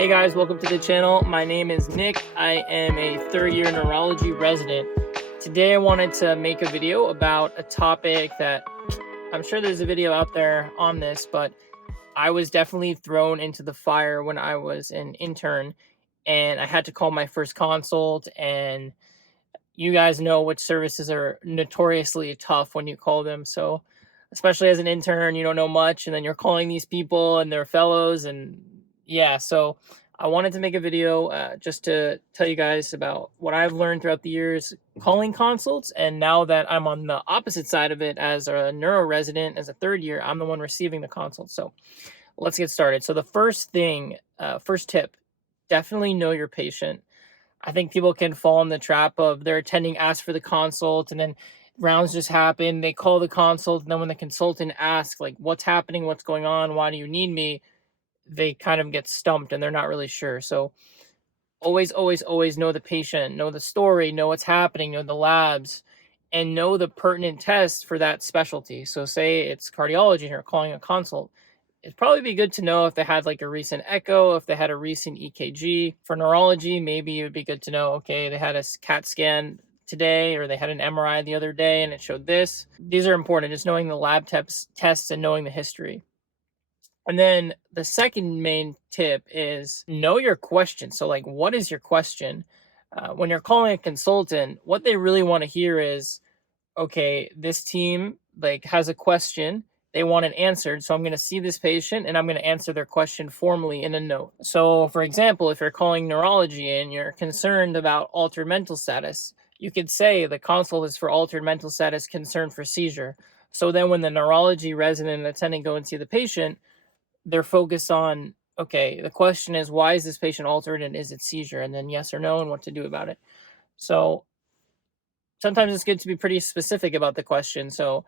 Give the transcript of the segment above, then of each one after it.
Hey guys, welcome to the channel. My name is Nick. I am a third year neurology resident. Today I wanted to make a video about a topic that I'm sure there's a video out there on this, but I was definitely thrown into the fire when I was an intern and I had to call my first consult. And you guys know which services are notoriously tough when you call them. So especially as an intern, you don't know much and then you're calling these people and they're fellows. And yeah, so I wanted to make a video just to tell you guys about what I've learned throughout the years calling consults. And now that I'm on the opposite side of it as a neuro resident, as a third year, I'm the one receiving the consult. So let's get started. So the first thing, first tip, definitely know your patient. I think people can fall in the trap of their attending asks for the consult and then rounds just happen. They call the consult, and then when the consultant asks, like, what's happening, what's going on, why do you need me? They kind of get stumped and they're not really sure. So always know the patient, know the story, know what's happening, know the labs, and know the pertinent tests for that specialty. So say it's cardiology and you're calling a consult, it'd probably be good to know if they had like a recent echo, if they had a recent EKG. For neurology, maybe it would be good to know, okay, they had a CAT scan today or they had an MRI the other day and it showed this. These are important, just knowing the lab tests and knowing the history. And then the second main tip is know your question. So like, what is your question? When you're calling a consultant, what they really want to hear is, okay, this team like has a question, they want it answered, so I'm going to see this patient and I'm going to answer their question formally in a note. So for example, if you're calling neurology and you're concerned about altered mental status, you could say the consult is for altered mental status, concern for seizure. So then when the neurology resident and attending go and see the patient, they're focused on, okay, the question is, why is this patient altered and is it seizure, and then yes or no and what to do about it. So sometimes it's good to be pretty specific about the question. So,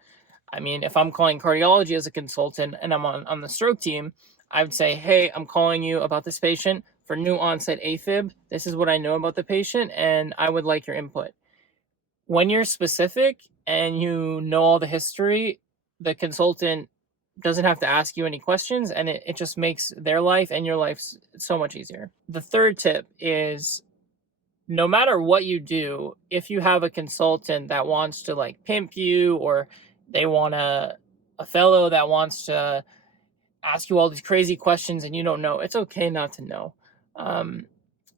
I mean, if I'm calling cardiology as a consultant and I'm on the stroke team, I would say, hey, I'm calling you about this patient for new onset AFib. This is what I know about the patient, and I would like your input. When you're specific and you know all the history, the consultant doesn't have to ask you any questions, and it just makes their life and your life so much easier. The third tip is, no matter what you do, if you have a consultant that wants to like pimp you, or they want a fellow that wants to ask you all these crazy questions and you don't know, it's okay not to know.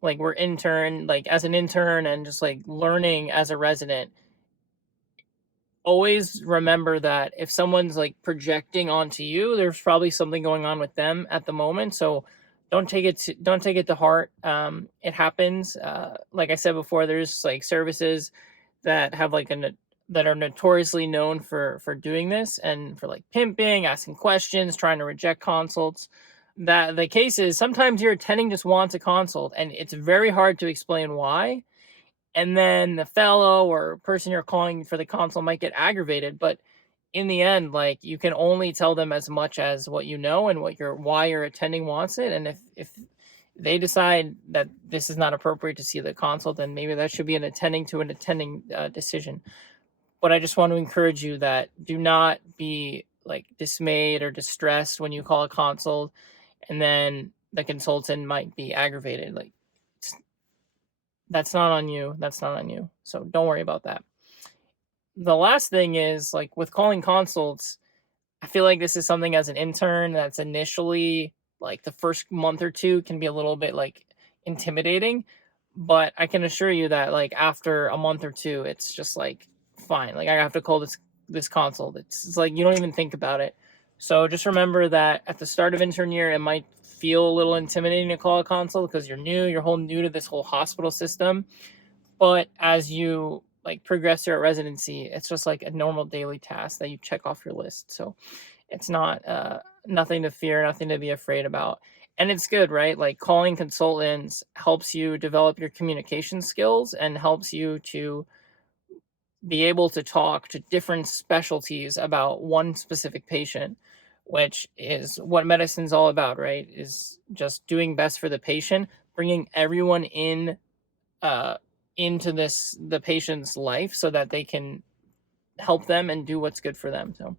Like as an intern and just like learning as a resident, always remember that if someone's like projecting onto you, there's probably something going on with them at the moment. So don't take it to heart. It happens. Like I said before, there's like services that have like that are notoriously known for doing this and for like pimping, asking questions, trying to reject consults. That the case is sometimes your attending just wants a consult and it's very hard to explain why. And then the fellow or person you're calling for the consult might get aggravated, but in the end, like, you can only tell them as much as what you know and why your attending wants it. And if they decide that this is not appropriate to see the consult, then maybe that should be an attending decision. But I just want to encourage you that do not be like dismayed or distressed when you call a consult and then the consultant might be aggravated. Like, that's not on you. That's not on you. So don't worry about that. The last thing is, like, with calling consults, I feel like this is something as an intern that's initially like the first month or two can be a little bit like intimidating, but I can assure you that like after a month or two, it's just like fine. Like, I have to call this consult. It's like you don't even think about it. So just remember that at the start of intern year, it might feel a little intimidating to call a consult because you're new to this whole hospital system. But as you like progress through residency, it's just like a normal daily task that you check off your list. So it's not nothing to fear, nothing to be afraid about. And it's good, right? Like, calling consultants helps you develop your communication skills and helps you to be able to talk to different specialties about one specific patient, which is what medicine's all about, right? Is just doing best for the patient, bringing everyone into the patient's life so that they can help them and do what's good for them. So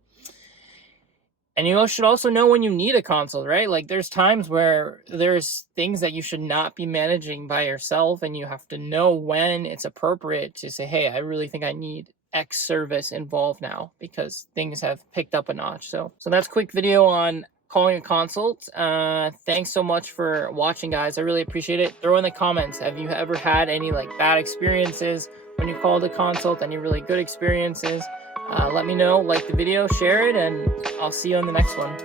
And you should also know when you need a consult, right? Like there's times where there's things that you should not be managing by yourself, and you have to know when it's appropriate to say, hey, I really think I need X service involved now because things have picked up a notch. So that's a quick video on calling a consult. Thanks so much for watching, guys. I really appreciate it. Throw in the comments, have you ever had any like bad experiences when you called a consult? Any really good experiences? Let me know, like the video, share it, and I'll see you on the next one.